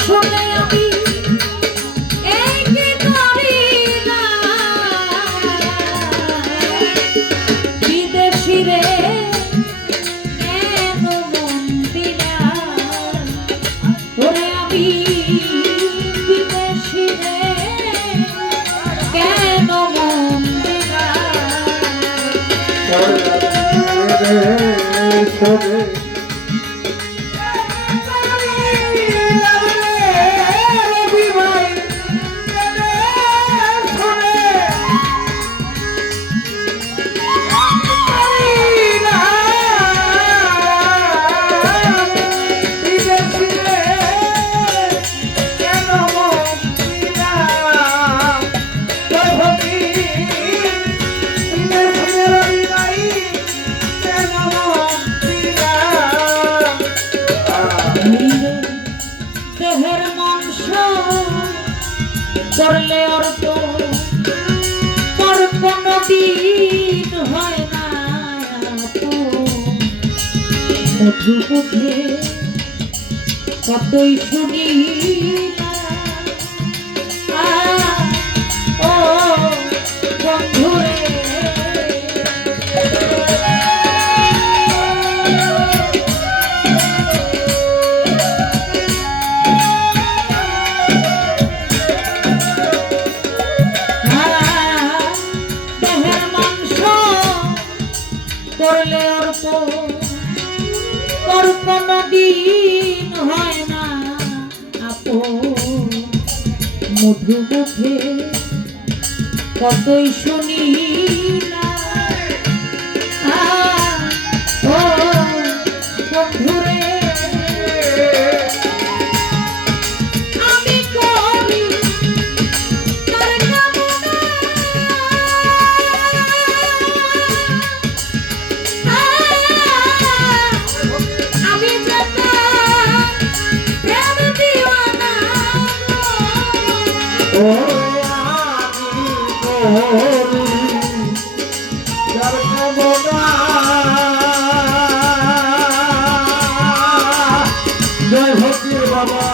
শুনে আমি এই কি করি না বিদেশি রে কেন মন দিলা ওরে আমি বিদেশি রে কেন মন দিলা করলে অর্থ তোর কোনো দিন হয় না মধু মুখে কতই শুনি ও বন্ধুরে করলে অর্প তোর কোনো দিন হয় না আপো মধু মুখে কতই শুনি না ও বন্ধুরে আমি করি তার জয় ভক্তির বাবা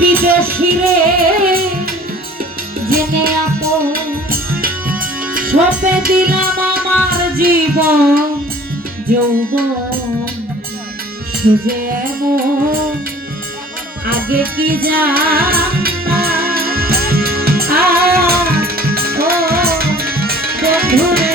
বিদেশিরে জেনে আপন সপে দিলাম আমার জীবন যৌবন সুজে এমন আগে কি জানতাম ও বন্ধুরে